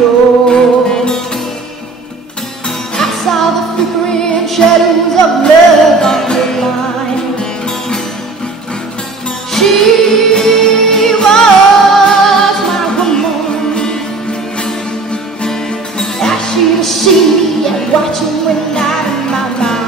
door. I saw the flickering shadows of love on the line. She was my woman. Asked she to see me and watching when I'm in my mind.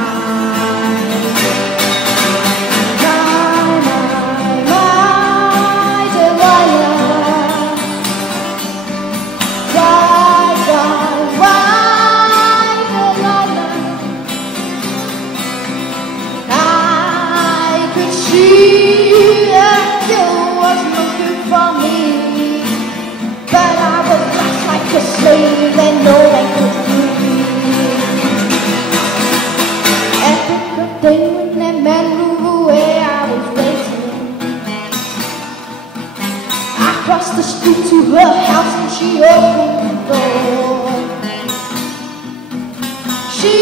A slave that no one could free. After the day when that man moved away, I was waiting. I crossed the street to her house and she opened the door. She